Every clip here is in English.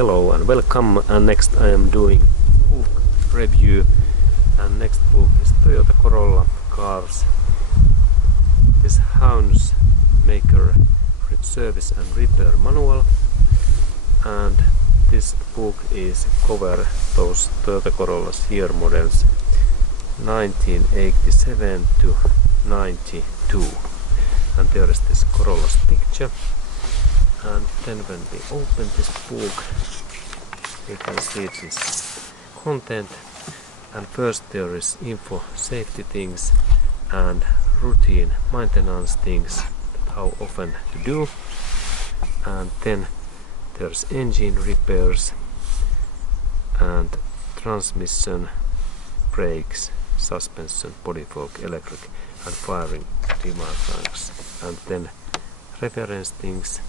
Hello and welcome, and next I am doing book review, and next book is Toyota Corolla Cars. This Hounds Maker Service and Repair Manual, and this book is cover those Toyota Corollas year models 1987 to 92, and there is this Corolla's picture. And then when we open this book, you can see this content, and first there is info, safety things and routine maintenance things, how often to do, and then there's engine repairs and transmission, brakes, suspension, body fork, electric and firing demand tanks, and then reference things.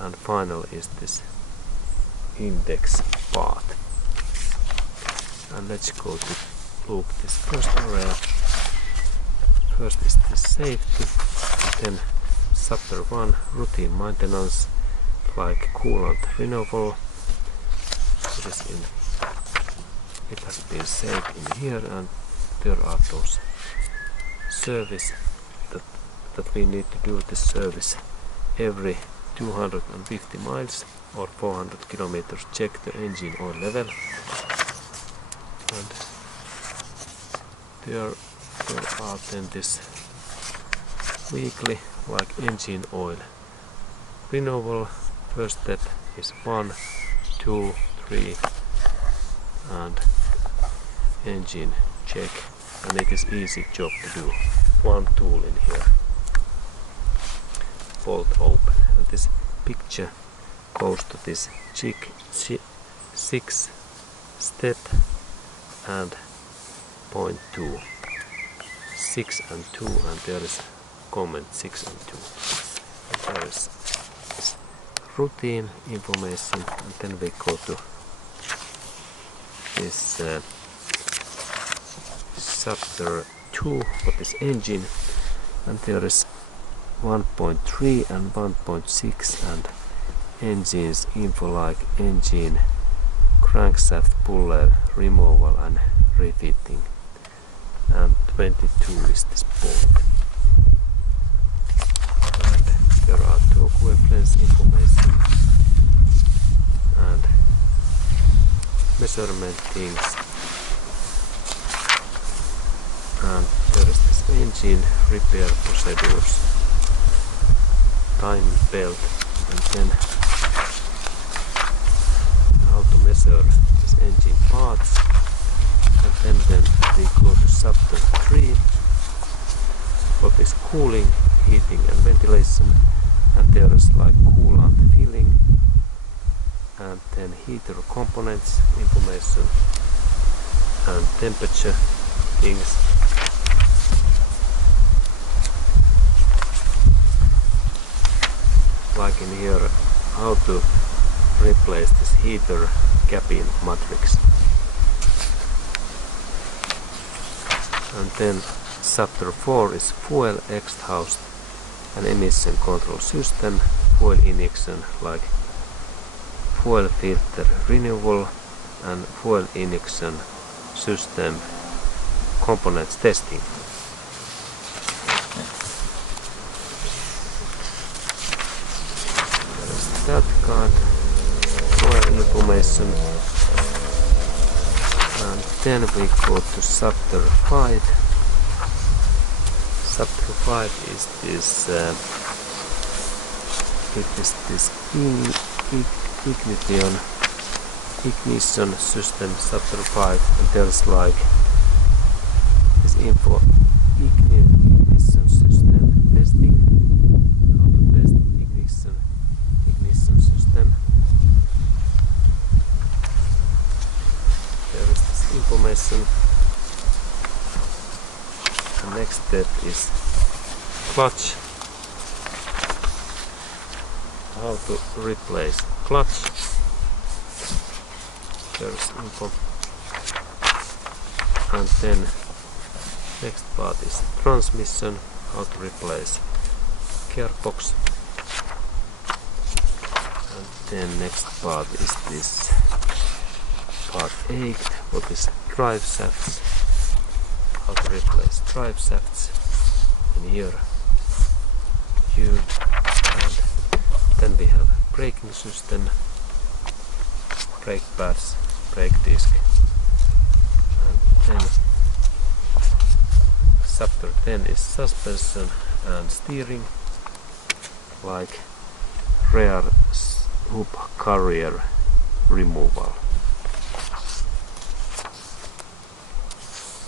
And final is this index part. And let's go to look this first area. First is the safety, then chapter 1, routine maintenance like coolant renewal. It has been saved in here, and there are those service that we need to do this service every 250 miles or 400 kilometers. Check the engine oil level, and there are then this weekly like engine oil renewal. First step is 1, 2, 3 and engine check, and it is easy job to do. One tool in here, bolt open, and this picture goes to this 6 step and point 2, 6 and 2, and there is comment 6 and 2, and there is this routine information, and then we go to this chapter 2, what is engine, and there is 1.3 and 1.6 and engines info like engine, crankshaft puller removal and refitting, and 22 is this point. And there are torque reference information and measurement things, and there is this engine repair procedures, time belt, and then how to measure this engine parts, and then we go to chapter 3, what is cooling, heating and ventilation, and there is like coolant filling, and then heater components information and temperature things. Like in here, how to replace this heater cabin matrix. And then chapter 4 is fuel exhaust and emission control system, fuel injection like fuel filter renewal and fuel injection system components testing. That kind of information, and then we go to chapter 5. Chapter 5 is this ignition system. Chapter 5, and there's like this info ignition system testing, how to test ignition system. There is this information. The next step is clutch, how to replace clutch. There is info, and then next part is transmission, how to replace gearbox, and Then next part is this part 8, what is drive shafts, how to replace drive shafts in here, tube, and then we have braking system, brake pads, brake disc, and then chapter 10 is suspension and steering, like rear hoop carrier removal.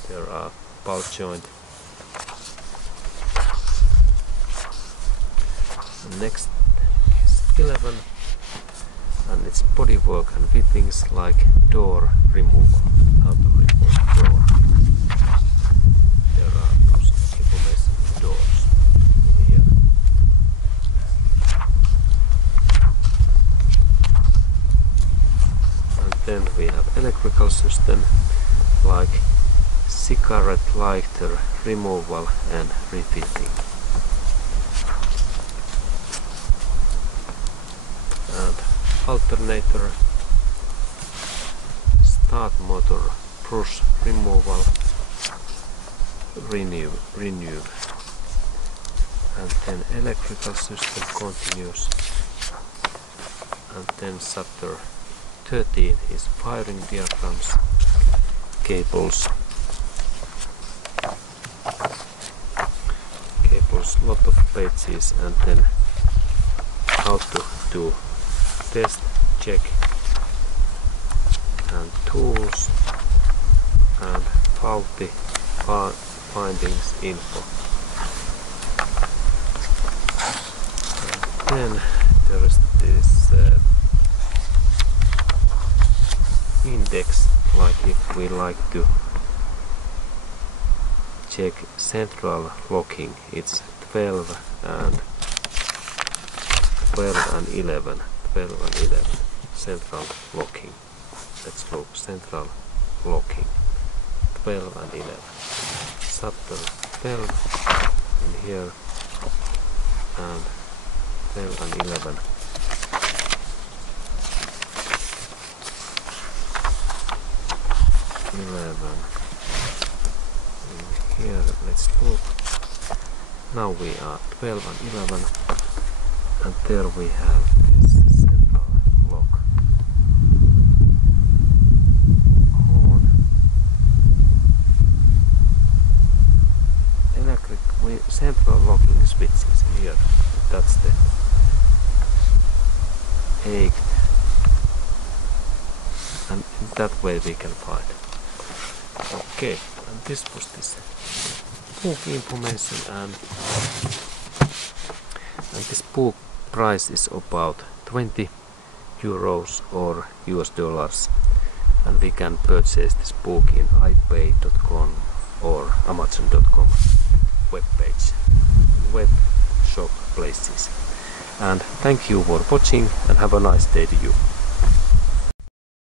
There are bolt joint. Next is 11, and it's bodywork and fittings like door removal. How to remove door. There are those information doors in here. And then we have electrical system like cigarette lighter removal and refitting. And alternator, start motor, brush removal, renew. And then electrical system continues. And then chapter 13 is firing diagrams, cables, lot of pages, and then how to do test, check, and tools, and faulty findings info. And then there is this index, like if we like to check central locking, it's 12 and 11 central locking. Let's look central locking 12 and 11. Chapter 12 in here, and 12 and 11. In here, let's look. Now we are 12 and 11, and there we have this central lock. Horn. Electric central locking switches here. That's the 8. And in that way we can find. Okay, and this was this book information, and this book price is about 20 euros or US dollars, and we can purchase this book in ipay.com or amazon.com webpage, web shop places. And thank you for watching, and have a nice day to you.